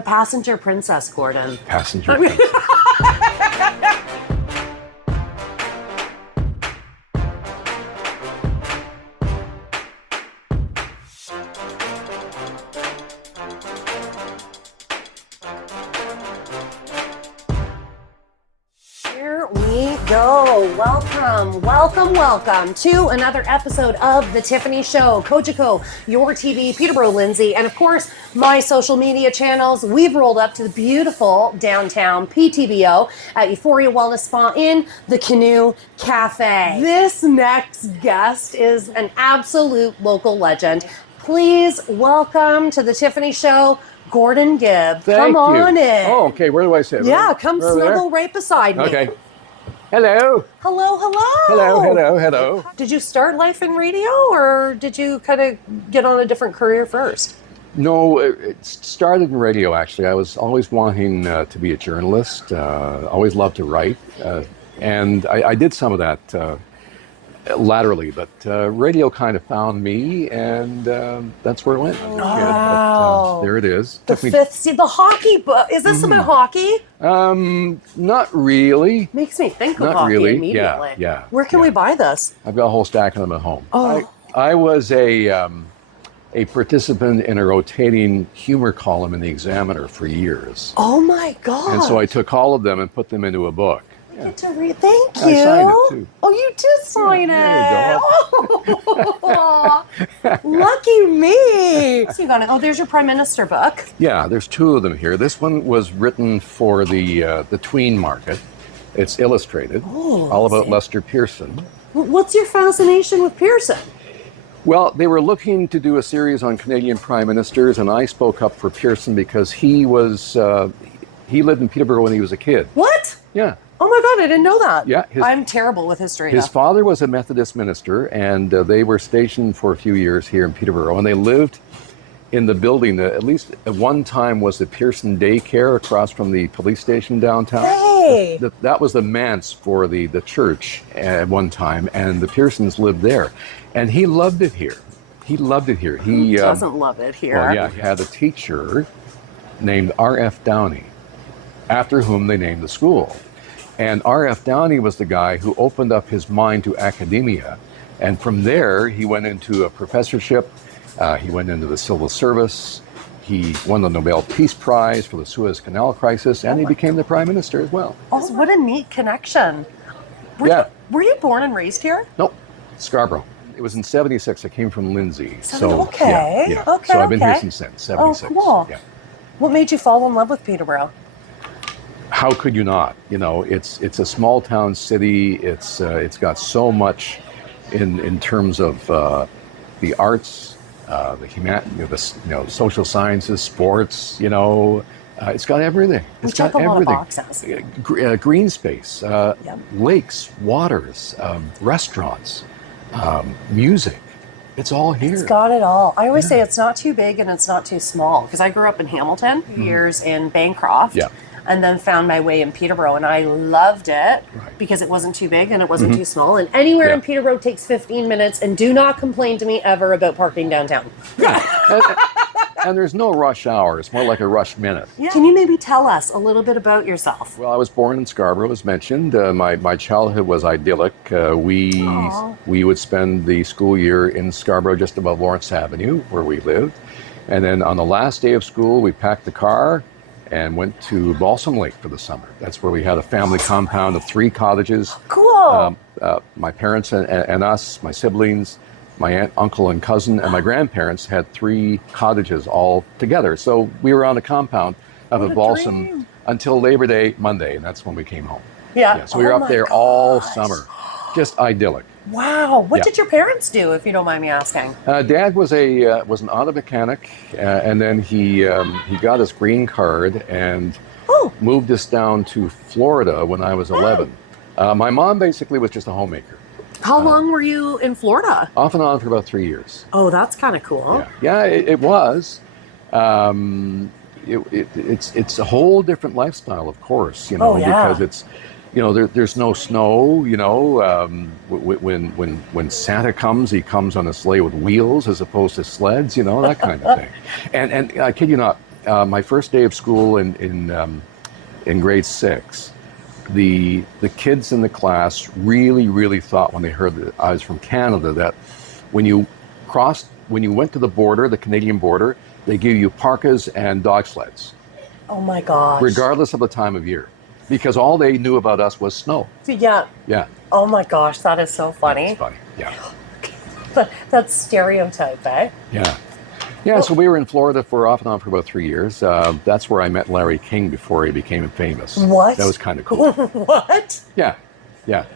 a passenger princess, Gordon. Passenger princess. Here we go. Welcome to another episode of The Tiffany Show. Kojiko, your TV, Peterborough, Lindsay, and of course, my social media channels. We've rolled up to the beautiful downtown PTBO at Euphoria Wellness Spa in the Canoe Cafe. This next guest is an absolute local legend. Please welcome to The Tiffany Show, Gordon Gibb. Thank Come on you. in. Oh, okay. Where do I sit? Yeah, come Over there? snuggle right beside me. Okay. Hello. Hello. Did you start life in radio, or did you kind of get on a different career first? No, it started in radio, actually. I was always wanting to be a journalist, always loved to write, and I did some of that laterally, but radio kind of found me, and that's where it went. Wow. But, there it is. The fifth seed, the hockey book. Is this about hockey? Not really. Makes me think of Not hockey really. immediately. Yeah. Where can we buy this? I've got a whole stack of them at home. Oh. I was a participant in a rotating humor column in the Examiner for years. Oh my God. And so I took all of them and put them into a book. I get to read. Thank you. I signed it too. Oh, you did sign it. There you Oh, lucky me. So you got it. Oh, there's your Prime Minister book. Yeah, there's two of them here. This one was written for the tween market. It's illustrated, all about Lester Pearson. What's your fascination with Pearson? Well, they were looking to do a series on Canadian prime ministers, and I spoke up for Pearson because he lived in Peterborough when he was a kid. What? Yeah. Oh my God, I didn't know that. Yeah. I'm terrible with history. His father was a Methodist minister, and they were stationed for a few years here in Peterborough, and they lived in the building that at least at one time was the Pearson Daycare across from the police station downtown. Hey! That was the manse for the church at one time, and the Pearsons lived there. And he loved it here. He doesn't love it here. Well, yeah, he had a teacher named R.F. Downey, after whom they named the school. And R.F. Downey was the guy who opened up his mind to academia. And from there, he went into a professorship. He went into the civil service. He won the Nobel Peace Prize for the Suez Canal crisis, and he became the prime minister as well. Oh, what a neat connection. Were you born and raised here? Nope, Scarborough. It was in 76. I came from Lindsay. Okay. Yeah. Okay. So I've been here since then, 76. Oh, cool. Yeah. What made you fall in love with Peterborough? How could you not? You know, it's a small town city. It's got so much in terms of the arts, the social sciences, sports. It's got everything. It's got everything. A lot of boxes. Green space, lakes, waters, restaurants, music. It's all here. It's got it all. I always say it's not too big and it's not too small, because I grew up in Hamilton, years in Bancroft. Yeah. And then found my way in Peterborough, and I loved it because it wasn't too big and it wasn't too small. And anywhere in Peterborough takes 15 minutes, and do not complain to me ever about parking downtown. And there's no rush hour. It's more like a rush minute. Yeah. Can you maybe tell us a little bit about yourself? Well, I was born in Scarborough, as mentioned. My childhood was idyllic. We would spend the school year in Scarborough, just above Lawrence Avenue, where we lived. And then on the last day of school, we packed the car and went to Balsam Lake for the summer. That's where we had a family compound of 3 cottages. Cool. My parents and us, my siblings, my aunt, uncle, and cousin, and my grandparents had 3 cottages all together. So we were on a compound of a Balsam until Labor Day Monday, and that's when we came home. Yeah. So we were up there all summer. Just idyllic. Wow. What did your parents do, if you don't mind me asking? Dad was an auto mechanic, and then he got his green card and moved us down to Florida when I was 11. My mom basically was just a homemaker. How long were you in Florida? Off and on for about 3 years. Oh, that's kind of cool. Yeah, it was. It's a whole different lifestyle, of course, because it's, there's no snow, when Santa comes, he comes on a sleigh with wheels as opposed to sleds, that kind of thing. And I kid you not, my first day of school in grade 6, the kids in the class really thought when they heard that I was from Canada that when you went to the border, the Canadian border, they gave you parkas and dog sleds. Oh my gosh. Regardless of the time of year. Because all they knew about us was snow. Yeah. Yeah. Oh my gosh, that is so funny. It's funny, yeah. That's stereotype, eh? Yeah. Yeah, well, so we were in Florida off and on for about 3 years. That's where I met Larry King before he became famous. What? That was kind of cool. What? Yeah.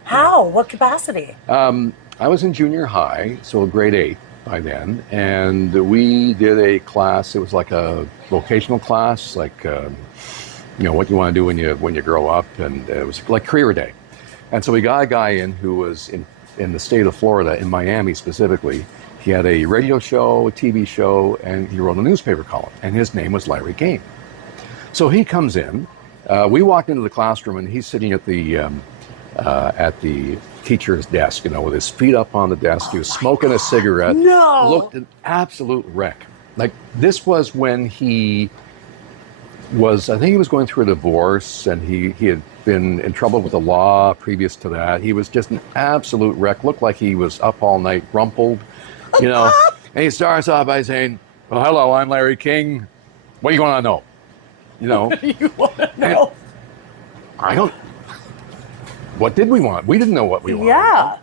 How? What capacity? I was in junior high, so grade 8 by then, and we did a class. It was like a vocational class, like what you want to do when you grow up, and it was like career day. And so we got a guy in who was in the state of Florida, in Miami specifically. He had a radio show, a TV show, and he wrote a newspaper column, and his name was Larry King. So he comes in. We walked into the classroom, and he's sitting at the teacher's desk, with his feet up on the desk. He was smoking a cigarette. No! Looked an absolute wreck. Like, this was when I think he was going through a divorce, and he had been in trouble with the law previous to that. He was just an absolute wreck. Looked like he was up all night, rumpled, And he starts off by saying, "Well, hello, I'm Larry King. What do you want to know?" What do you want to know? What did we want? We didn't know what we wanted. Yeah.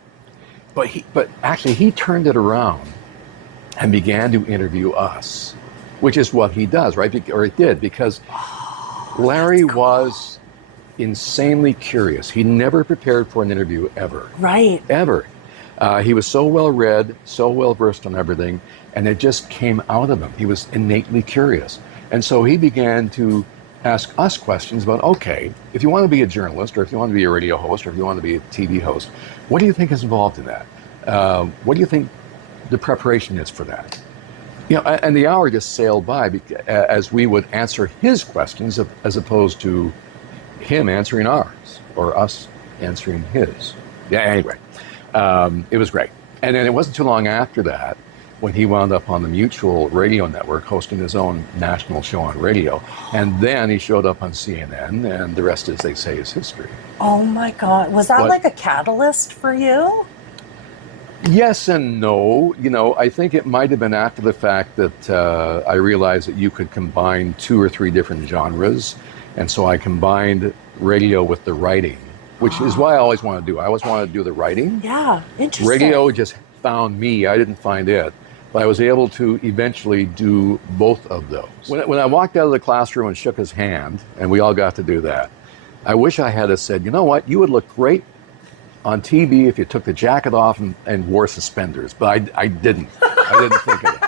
But actually, he turned it around and began to interview us, which is what he does, right? Or it did, because Larry was insanely curious. He never prepared for an interview ever. Right. Ever. He was so well read, so well versed on everything, and it just came out of him. He was innately curious. And so he began to ask us questions about, okay, if you want to be a journalist, or if you want to be a radio host, or if you want to be a TV host, what do you think is involved in that? What do you think the preparation is for that? And the hour just sailed by as we would answer his questions as opposed to him answering ours, or us answering his. Yeah, anyway, it was great. And then it wasn't too long after that when he wound up on the Mutual radio network hosting his own national show on radio. And then he showed up on CNN, and the rest, as they say, is history. Oh my God. Was that like a catalyst for you? Yes and no. I think it might have been after the fact that I realized that you could combine 2 or 3 different genres. And so I combined radio with the writing, which is what I always want to do. I always wanted to do the writing. Yeah, interesting. Radio just found me. I didn't find it. But I was able to eventually do both of those. When I walked out of the classroom and shook his hand, and we all got to do that, I wish I had said, you know what, you would look great on TV if you took the jacket off and wore suspenders. But I didn't. I didn't think of it.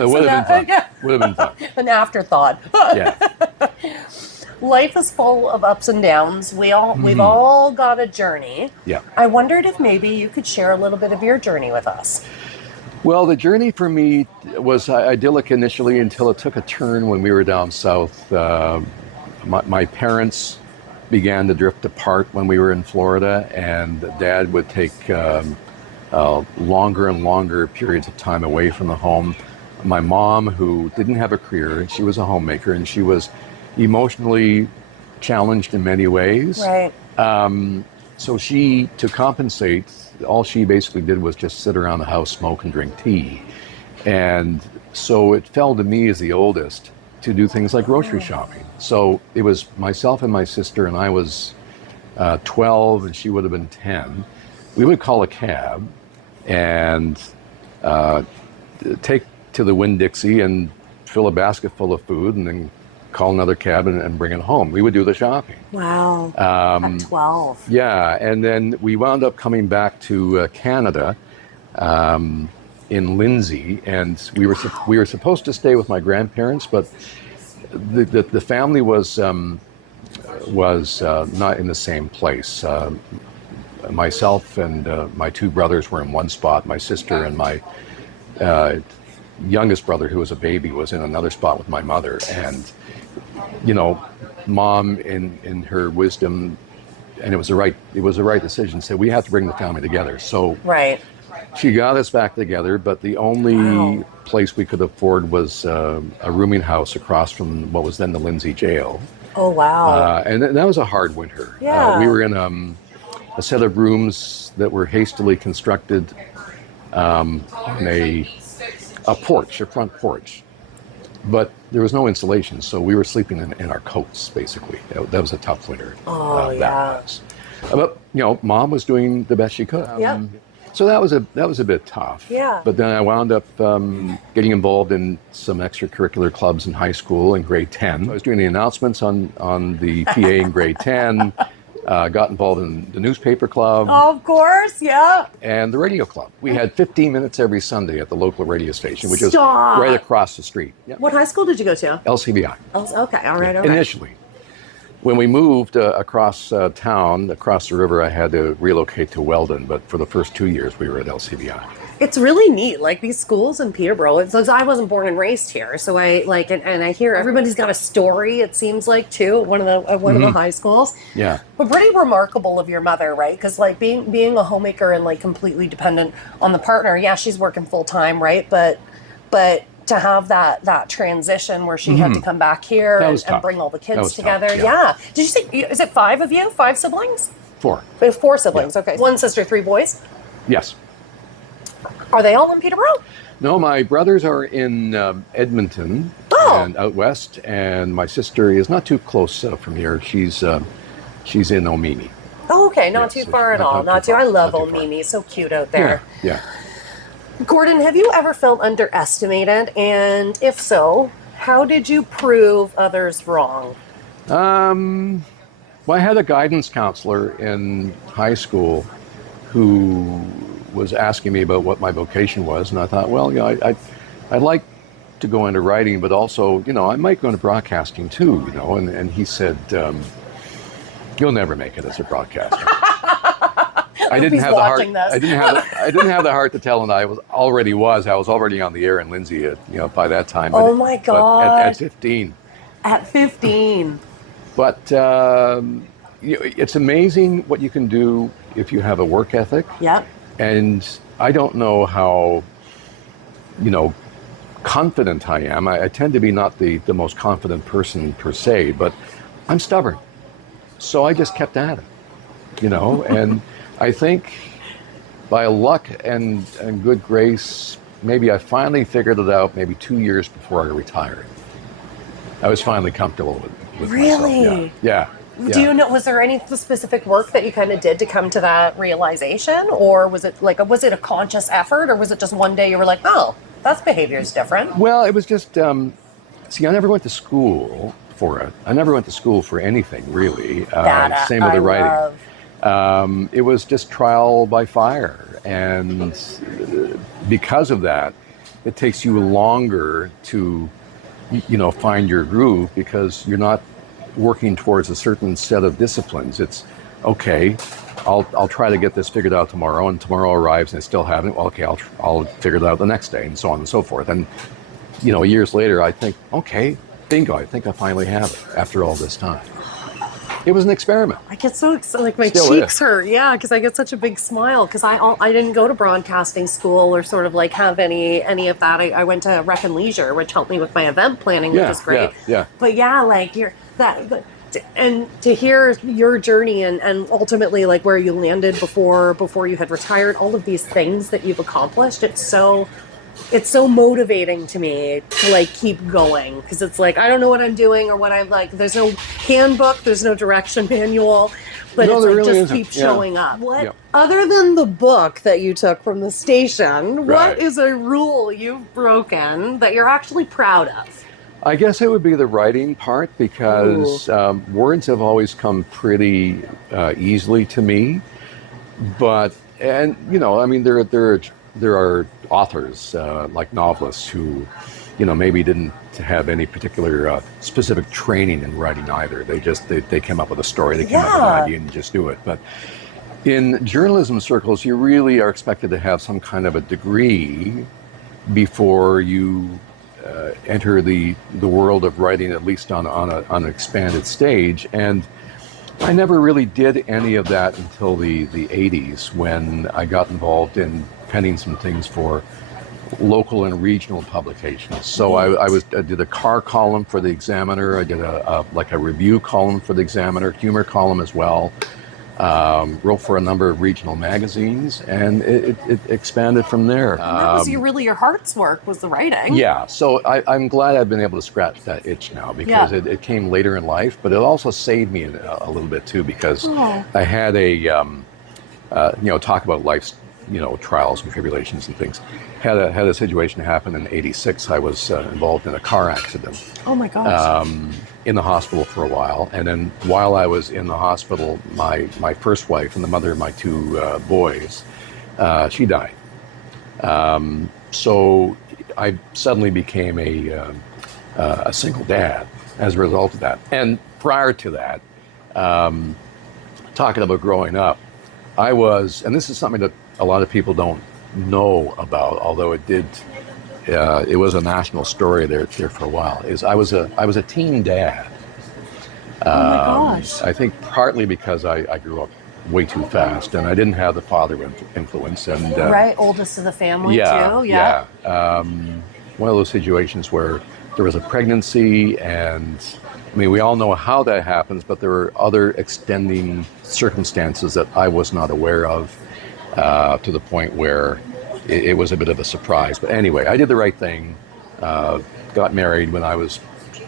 It would have been fun. Yeah. Would have been fun. An afterthought. Yeah. Life is full of ups and downs. We've all got a journey. Yeah. I wondered if maybe you could share a little bit of your journey with us. Well, the journey for me was idyllic initially until it took a turn when we were down south. My parents began to drift apart when we were in Florida, and Dad would take longer and longer periods of time away from the home. My mom, who didn't have a career, she was a homemaker, and she was emotionally challenged in many ways. Right. So she, to compensate, all she basically did was just sit around the house, smoke and drink tea. And so it fell to me as the oldest to do things like grocery shopping. So it was myself and my sister, and I was 12 and she would have been 10. We would call a cab and take to the Winn-Dixie and fill a basket full of food, and then call another cab and bring it home. We would do the shopping. Wow. At 12. Yeah, and then we wound up coming back to Canada in Lindsay, and we were supposed to stay with my grandparents, but the family was not in the same place. Myself and my 2 brothers were in one spot. My sister and my youngest brother, who was a baby, was in another spot with my mother. And Mom, in her wisdom, and it was the right decision, said we have to bring the family together. So right. She got us back together, but the only place we could afford was a rooming house across from what was then the Lindsay Jail. Oh, wow. And that was a hard winter. Yeah. We were in a set of rooms that were hastily constructed in a porch, a front porch. But there was no insulation, so we were sleeping in our coats, basically. That was a tough winter. Oh, that yeah. was. But, Mom was doing the best she could. Yeah. So that was a bit tough. Yeah. But then I wound up getting involved in some extracurricular clubs in high school in grade 10. I was doing the announcements on the PA in grade 10. Got involved in the newspaper club. Of course, yeah. And the radio club. We had 15 minutes every Sunday at the local radio station, which Stop. was right across the street. Yeah. What high school did you go to? LCBI. Okay, all right. Initially. When we moved across town, across the river, I had to relocate to Weldon, but for the first 2 years we were at LCBI. It's really neat, like these schools in Peterborough. It's like I wasn't born and raised here, so I like, and I hear everybody's got a story. It seems like too one of the high schools. Yeah. But pretty remarkable of your mother, right? Because like being a homemaker and like completely dependent on the partner. Yeah, she's working full time, right? But to have that transition where she had to come back here and bring all the kids together. Tough, yeah. Did you say, is it 5 of you? 5 siblings? 4. We have 4 siblings. Yeah. Okay. 1 sister, 3 boys. Yes. Are they all in Peterborough? No, my brothers are in Edmonton and out west, and my sister is not too close from here. She's in Omini. Oh, okay. Not too far at all. Not too. I love Omini. So cute out there. Yeah. Gordon, have you ever felt underestimated? And if so, how did you prove others wrong? Well, I had a guidance counselor in high school who was asking me about what my vocation was, and I thought, well, I'd like to go into writing, but also, I might go into broadcasting too, and he said, you'll never make it as a broadcaster. I didn't have the heart. I didn't have the heart to tell him that I was already on the air in Lindsay by that time. But, oh my God. At 15. At 15. But it's amazing what you can do if you have a work ethic. Yep. And I don't know how, confident I am. I tend to be not the most confident person per se, but I'm stubborn. So I just kept at it, and I think by luck and good grace, maybe I finally figured it out maybe 2 years before I retired. I was finally comfortable with really? myself. Yeah. Do you know, was there any specific work that you kind of did to come to that realization? Or was it a conscious effort, or was it just one day you were like, oh, that behavior is different? Well, it was just, I never went to school for it. I never went to school for anything, really. Same with the writing. It was just trial by fire. And because of that, it takes you longer to, find your groove, because you're not working towards a certain set of disciplines. It's okay, I'll try to get this figured out tomorrow, and tomorrow arrives and I still haven't. Well, okay, I'll figure it out the next day, and so on and so forth. And years later, I think, okay, bingo, I think I finally have it after all this time. It was an experiment. I get so excited, like my cheeks hurt. Yeah, because I get such a big smile, because I didn't go to broadcasting school or sort of like have any of that. I went to Rec and Leisure, which helped me with my event planning, which is great. Yeah. But yeah, like and to hear your journey and ultimately like where you landed before you had retired, all of these things that you've accomplished, it's so motivating to me to like keep going, because it's like I don't know what I'm doing or what I'm like. There's no handbook, there's no direction manual, but it's like really just keep showing up. What other than the book that you took from the station, what is a rule you've broken that you're actually proud of? I guess it would be the writing part, because words have always come pretty easily to me. But there are authors like novelists who, maybe didn't have any particular specific training in writing either. They came up with a story, they came up with an idea, and you just do it. But in journalism circles, you really are expected to have some kind of a degree before you enter the world of writing, at least on an expanded stage. And I never really did any of that until the 80s, when I got involved in penning some things for local and regional publications. So I did a car column for the Examiner. I did a review column for the Examiner, humor column as well. Wrote for a number of regional magazines, and it expanded from there. And that was your heart's work, was the writing. Yeah, so I'm glad I've been able to scratch that itch now, because it came later in life, but it also saved me a little bit too, because I had talk about life's, trials and tribulations and things. Had a situation happen in '86. I was involved in a car accident. Oh my gosh. In the hospital for a while, and then while I was in the hospital, my first wife and the mother of my two boys, she died. So I suddenly became a single dad as a result of that. And prior to that, talking about growing up, I was, and this is something that a lot of people don't know about, although it was a national story there for a while, is I was a teen dad. Oh my gosh. I think partly because I grew up way too fast, and I didn't have the father influence. And right, oldest of the family too. Yeah. One of those situations where there was a pregnancy, and I mean, we all know how that happens, but there were other extending circumstances that I was not aware of, to the point where it was a bit of a surprise. But anyway, I did the right thing. Got married when I was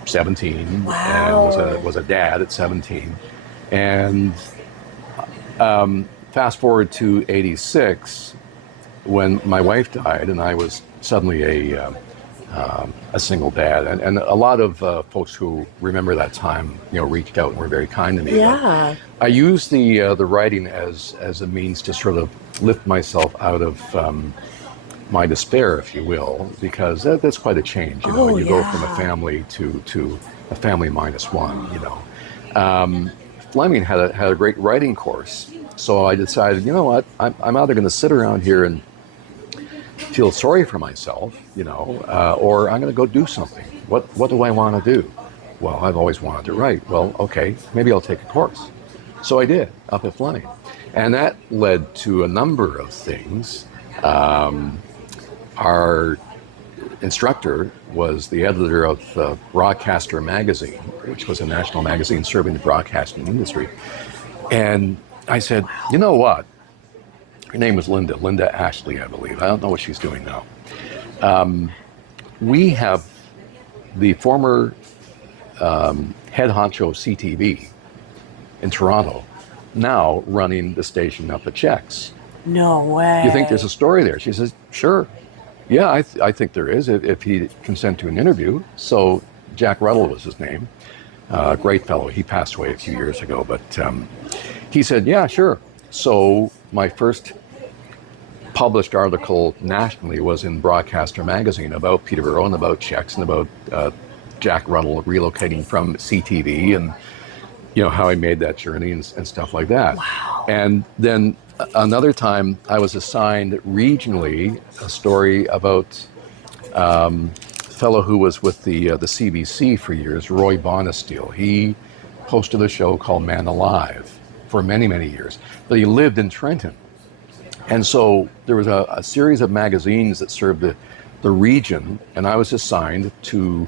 17. Wow. And was a dad at 17. And fast forward to '86, when my wife died, and I was suddenly a single dad. And a lot of folks who remember that time, reached out and were very kind to me. Yeah. But I used the writing as a means to sort of lift myself out of my despair, if you will, because that's quite a change. You go from a family to a family minus one. Fleming had a great writing course, so I decided, you know what, I'm either going to sit around here and feel sorry for myself, or I'm going to go do something. What do I want to do? Well, I've always wanted to write. Well, okay, maybe I'll take a course. So I did, up at Fleming. And that led to a number of things. Our instructor was the editor of Broadcaster magazine, which was a national magazine serving the broadcasting industry. And I said, you know what? Her name was Linda Ashley, I believe. I don't know what she's doing now. We have the former head honcho of CTV in Toronto now running the station up at Checks. No way. You think there's a story there? She says, sure. Yeah, I think there is, if he'd consent to an interview. So Jack Ruddle was his name. Great fellow. He passed away a few years ago, but he said, yeah, sure. So my first published article nationally was in Broadcaster magazine about Peterborough and about Checks and about Jack Ruddle relocating from CTV, and how he made that journey and stuff like that. Wow. And then another time I was assigned regionally a story about a fellow who was with the CBC for years, Roy Bonesteel. He hosted a show called Man Alive for many, many years, but he lived in Trenton. And so there was a series of magazines that served the region, and I was assigned to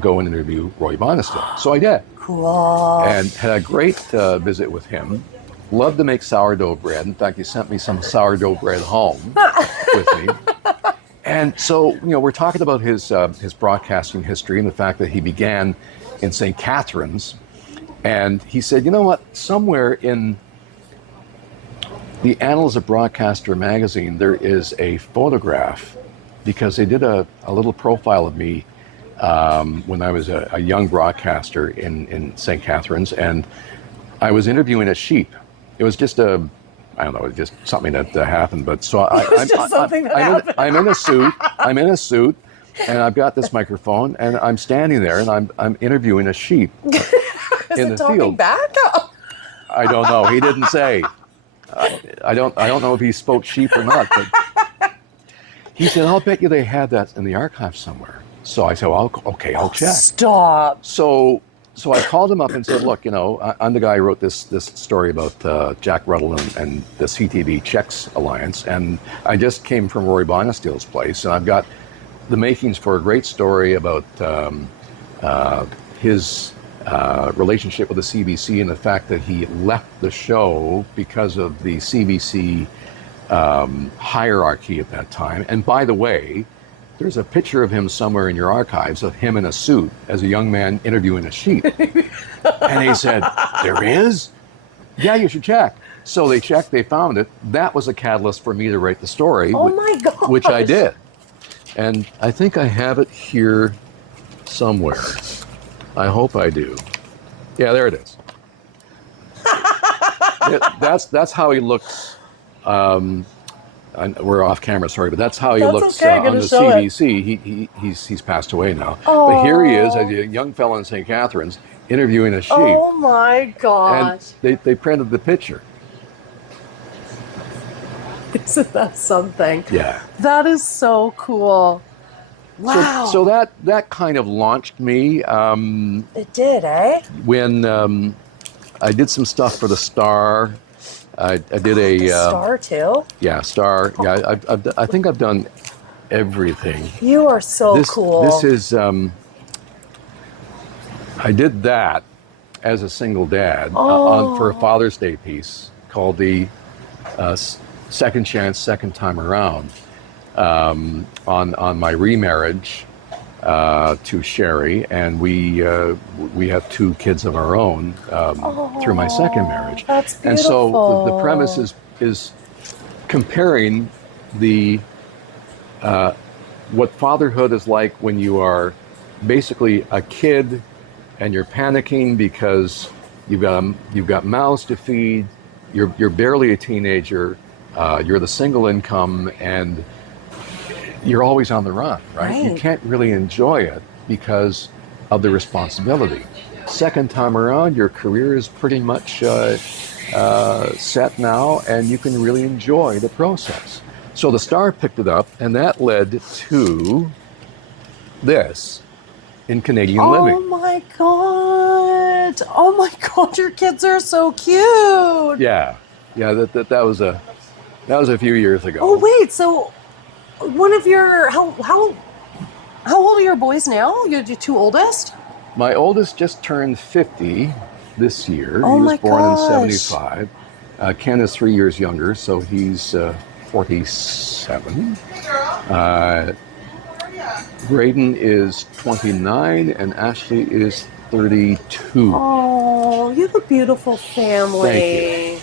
go and interview Roy Bonesteel. So I did. Cool. And had a great visit with him. Loved to make sourdough bread. In fact, he sent me some sourdough bread home with me. And so, we're talking about his broadcasting history and the fact that he began in St. Catharines. And he said, you know what, somewhere in the Annals of Broadcaster magazine, there is a photograph, because they did a little profile of me when I was a young broadcaster in St. Catharines, and I was interviewing a sheep. It was just just something that happened. But so I'm in a suit. I'm in a suit, and I've got this microphone, and I'm standing there, and I'm interviewing a sheep in the field. Back? I don't know. He didn't say. I don't know if he spoke sheep or not, but he said, I'll bet you they had that in the archive somewhere. So I said, well, okay, I'll check. Stop. So so I called him up and said, look, I'm the guy who wrote this story about Jack Ruddle and the CTV Czechs Alliance, and I just came from Roy Bonesteel's place, and I've got the makings for a great story about his relationship with the CBC and the fact that he left the show because of the CBC hierarchy at that time. And by the way, there's a picture of him somewhere in your archives of him in a suit as a young man interviewing a sheep. And he said, there is? Yeah, you should check. So they checked, they found it. That was a catalyst for me to write the story. Oh my gosh. Which I did. And I think I have it here somewhere. I hope I do. Yeah, there it is. That's how he looks. We're off camera, sorry, but that's how he looks on the CBC. He's passed away now. Oh. But here he is, a young fellow in St. Catharines, interviewing a sheep. Oh my gosh. And they printed the picture. Isn't that something? Yeah. That is so cool. Wow. So that kind of launched me. It did, eh? When I did some stuff for the Star. I did the Star too? Yeah, Star. Yeah, I think I've done everything. You are so cool. This is, I did that as a single dad for a Father's Day piece called the Second Chance, Second Time Around, on my remarriage to Sherry, and we have 2 kids of our own through my second marriage. That's beautiful. And so the premise is comparing the what fatherhood is like when you are basically a kid and you're panicking because you've got mouths to feed, you're barely a teenager, you're the single income, and you're always on the run, right? You can't really enjoy it because of the responsibility. Second time around, your career is pretty much set now, and you can really enjoy the process. So the Star picked it up, and that led to this in Canadian Living. Oh my God! Oh my God! Your kids are so cute. Yeah. That was a few years ago. Oh wait, so. One of your how old are your boys now? Your 2 oldest? My oldest just turned 50 this year. Oh, he was my born gosh. in 75. Ken is 3 years younger, so he's 47. Graydon is 29 and Ashley is 32. Oh, you have a beautiful family. Thank you.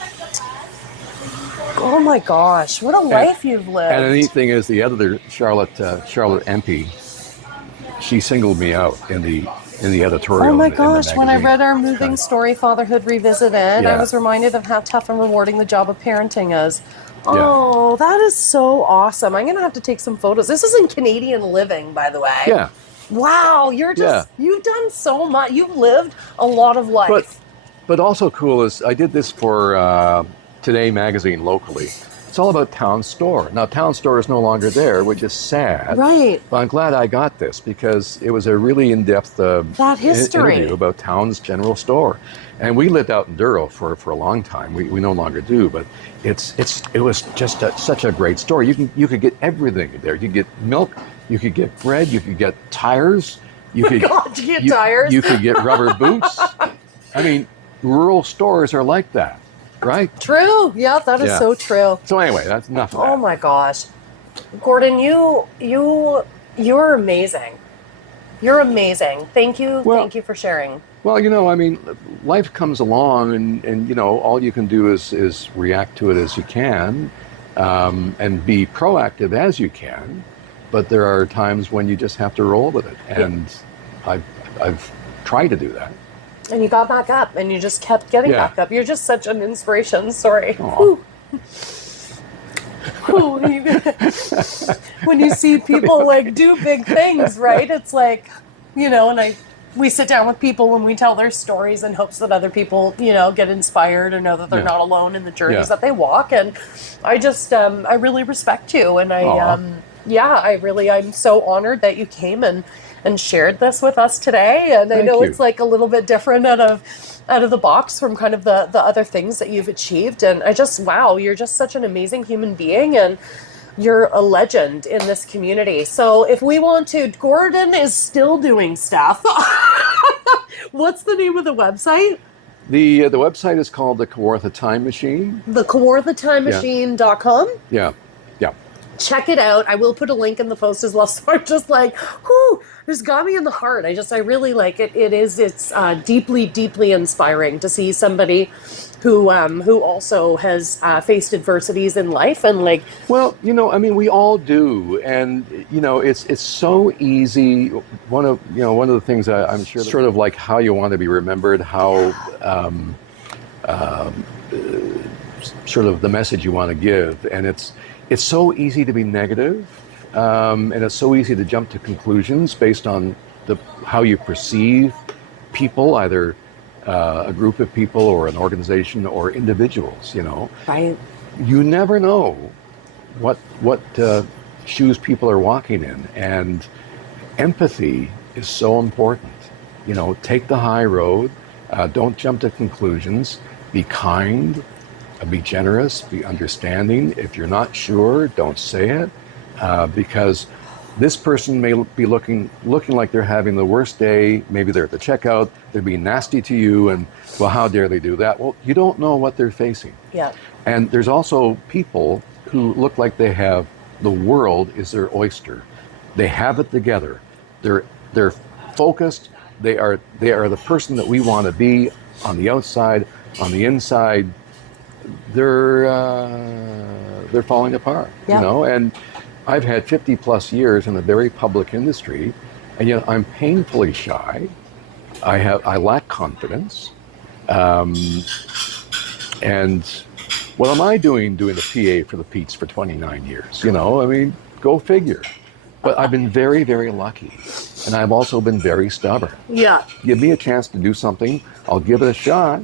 Oh my gosh, what a life you've lived. And the neat thing is, the editor, Charlotte Empey, she singled me out in the editorial. Oh my in the gosh, when I magazine. read our moving story, Fatherhood Revisited, I was reminded of how tough and rewarding the job of parenting is. Oh, that is so awesome. I'm going to have to take some photos. This is in Canadian Living, by the way. Yeah. Wow, you've done so much. You've lived a lot of life. But also cool is, I did this for Today magazine locally. It's all about Town Store. Now, Town Store is no longer there, which is sad. Right. But I'm glad I got this because it was a really in-depth interview about Town's General Store. And we lived out in Douro for a long time. We no longer do, but it was just such a great store. You could get everything there. You could get milk, you could get bread, you could get tires. You could get tires. You could get rubber boots. I mean, rural stores are like that. Right? True. Yeah, that is so true. So anyway, that's enough of that. Oh my gosh. Gordon, you're amazing. You're amazing. Thank you. Thank you for sharing. Well, I mean, life comes along and all you can do is react to it as you can, and be proactive as you can. But there are times when you just have to roll with it. And I've tried to do that. And you got back up, and you just kept getting back up. You're just such an inspiration. Sorry. When you see people do big things, right? It's like, and we sit down with people when we tell their stories in hopes that other people, get inspired or know that they're not alone in the journeys that they walk. And I just, I really respect you. And I'm so honored that you came and and shared this with us today. And I know you. it's like a little bit different out of the box from kind of the other things that you've achieved. And wow, you're just such an amazing human being, and you're a legend in this community. So if we want to, Gordon is still doing stuff. What's the name of the website? The website is called the Kawartha Time Machine. The Kawarthatimemachine.com. Yeah, yeah. Check it out. I will put a link in the post as well. So I'm just like, whoo, this got me in the heart. I really like it. It's deeply, deeply inspiring to see somebody who also has faced adversities in life and like. Well, we all do, and it's so easy. One of the things I'm sure, sort of like how you want to be remembered, how sort of the message you want to give, and it's so easy to be negative, and it's so easy to jump to conclusions based on how you perceive people, either a group of people or an organization or individuals. Right. You never know what shoes people are walking in, and empathy is so important. Take the high road. Don't jump to conclusions. Be kind. Be generous, be understanding. If you're not sure, don't say it, because this person may be looking like they're having the worst day. Maybe they're at the checkout, they're being nasty to you, and well, how dare they do that? Well, you don't know what they're facing. Yeah. And there's also people who look like they have the world is their oyster. They have it together. They're focused. They are the person that we want to be on the outside, on the inside. They're falling apart, and I've had 50 plus years in a very public industry, and yet I'm painfully shy. I lack confidence, and what am I doing the PA for the Pete's for 29 years? Go figure. But I've been very, very lucky, and I've also been very stubborn. Yeah. Give me a chance to do something, I'll give it a shot.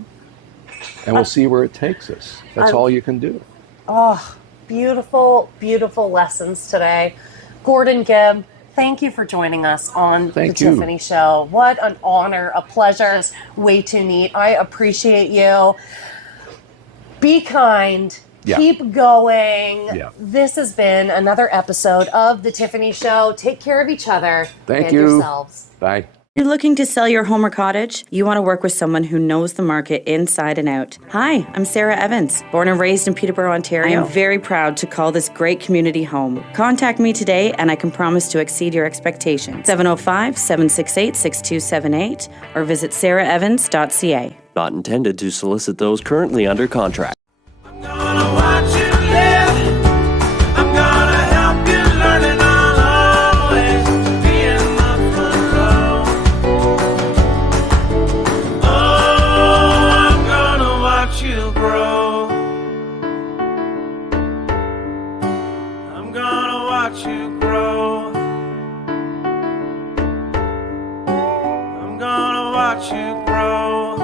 And we'll see where it takes us. That's all you can do. Oh, beautiful, beautiful lessons today. Gordon Gibb, thank you for joining us on the Tiffany Show. What an honor, a pleasure. It's way too neat. I appreciate you. Be kind. Yeah. Keep going. Yeah. This has been another episode of the Tiffany Show. Take care of each other and yourselves. Bye. You're looking to sell your home or cottage? You want to work with someone who knows the market inside and out. Hi, I'm Sarah Evans, born and raised in Peterborough, Ontario. I'm very proud to call this great community home. Contact me today and I can promise to exceed your expectations. 705-768-6278 or visit sarahevans.ca. Not intended to solicit those currently under contract. Watch you grow.